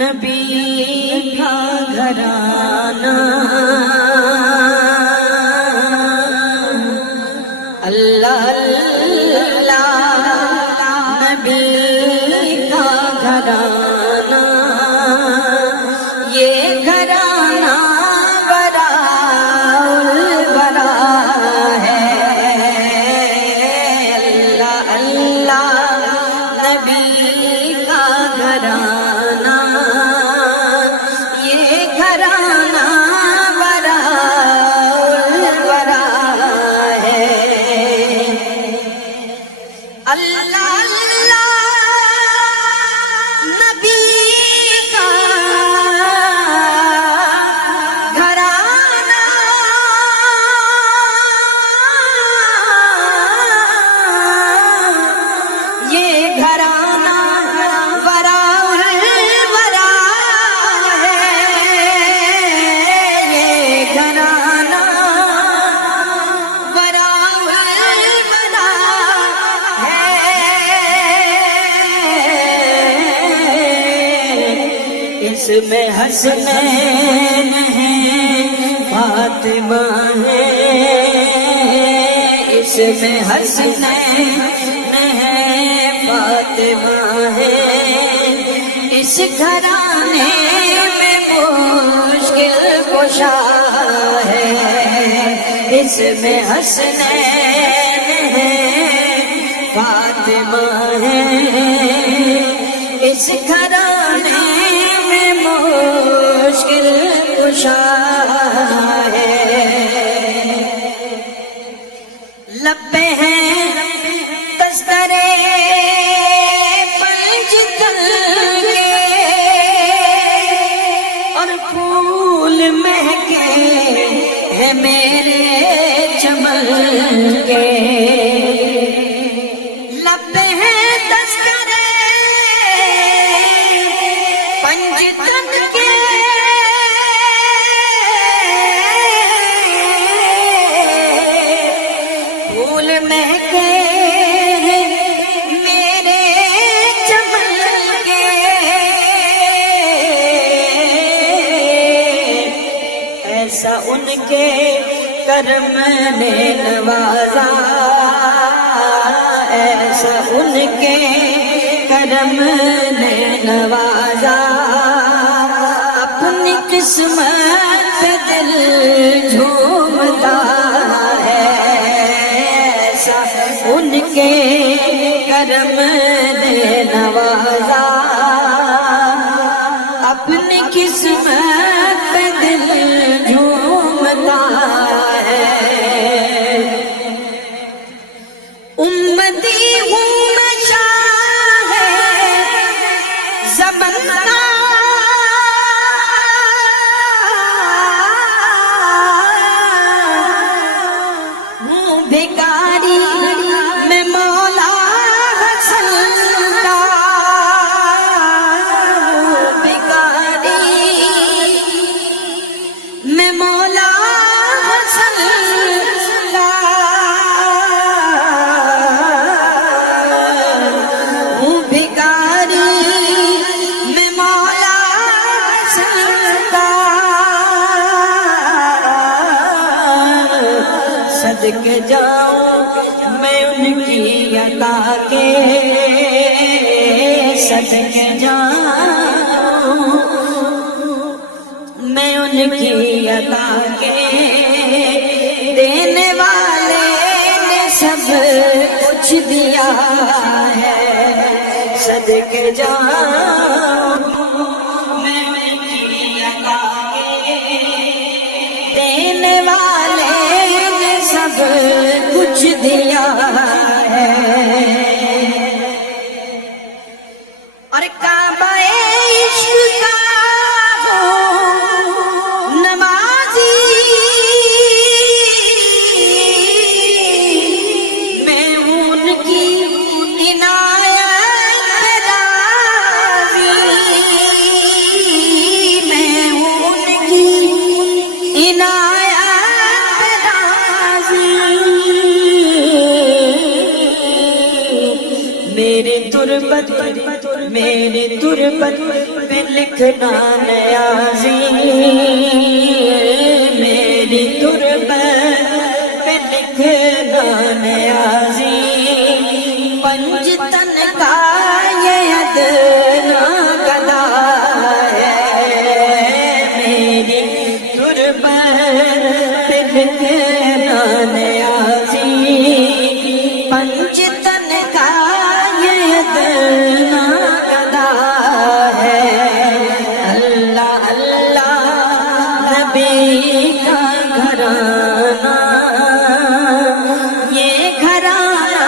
نبی کا گھرانہ اللہ اللہ نبی کا گھرانہ یہ گھرانہ براء البراء ہے اللہ اللہ نبی کا گھرانہ یہ گھرانہ براء البراء ہے اللہ اللہ نبی کا گھرانہ یہ گھرانہ براء البراء ہے یہ گھرانہ براء البراء اس میں حسنین ہیں فاطمہ ہے اس میں حسنین ہیں فاطمہ ہے اس گھرانے میں مشکل کشا ہے اس میں حسنین ہیں فاطمہ ہے اس گھرانے میں مشکل کشا ہے لب پہ ہیں دسترے پنج تل کے اور پھول مہکے ہیں میرے چمن کے لب پہ ہیں دسترے پنج تل کے پھول مہکے ہیں میرے چمن کے ایسا ان کے کرم نے نوازا ایسا ان کے کرم نے نوازا اپنی قسمت پہ دل جھومتا ہے ایسا ان کے کرم نے نوازا اپنی قسمت پہ دل جھومتا ہے امتی ہوں میں شاہ زمانہ ہوں بھکاری میں مولا حسن کا ہوں بھکاری میں مولا حسن کا ہوں بھکاری میں مولا حسن کا صدقے جاؤں میں ان کی عطا کے صدقے جاؤں میں ان کی عطا کے دینے والے نے سب کچھ دیا ہے صدقے جاؤں میں ان کی عطا کے دینے والے نے سب کچھ دیا ہے اور کعبہ عشق کا ہو نمازی میں ان کی عنایت راضی میں ان کی عنایت راضی میری تربت پہ لکھنا نیازی، میری تربت پہ لکھنا نیازی، پنجتن کا یہ ادنا گدا ہے، میری تربت پہ لکھنا نیازی، پنجتن کا یہ ادنا گدا ہے، اللہ اللہ نبی کا گھرانہ، یہ گھرانہ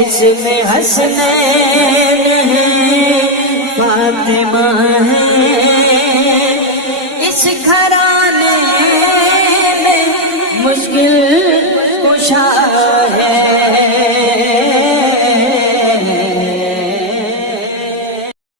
اس میں حسنین ہے، فاطمہ ہے، اس گھرانے میں مشکل کشا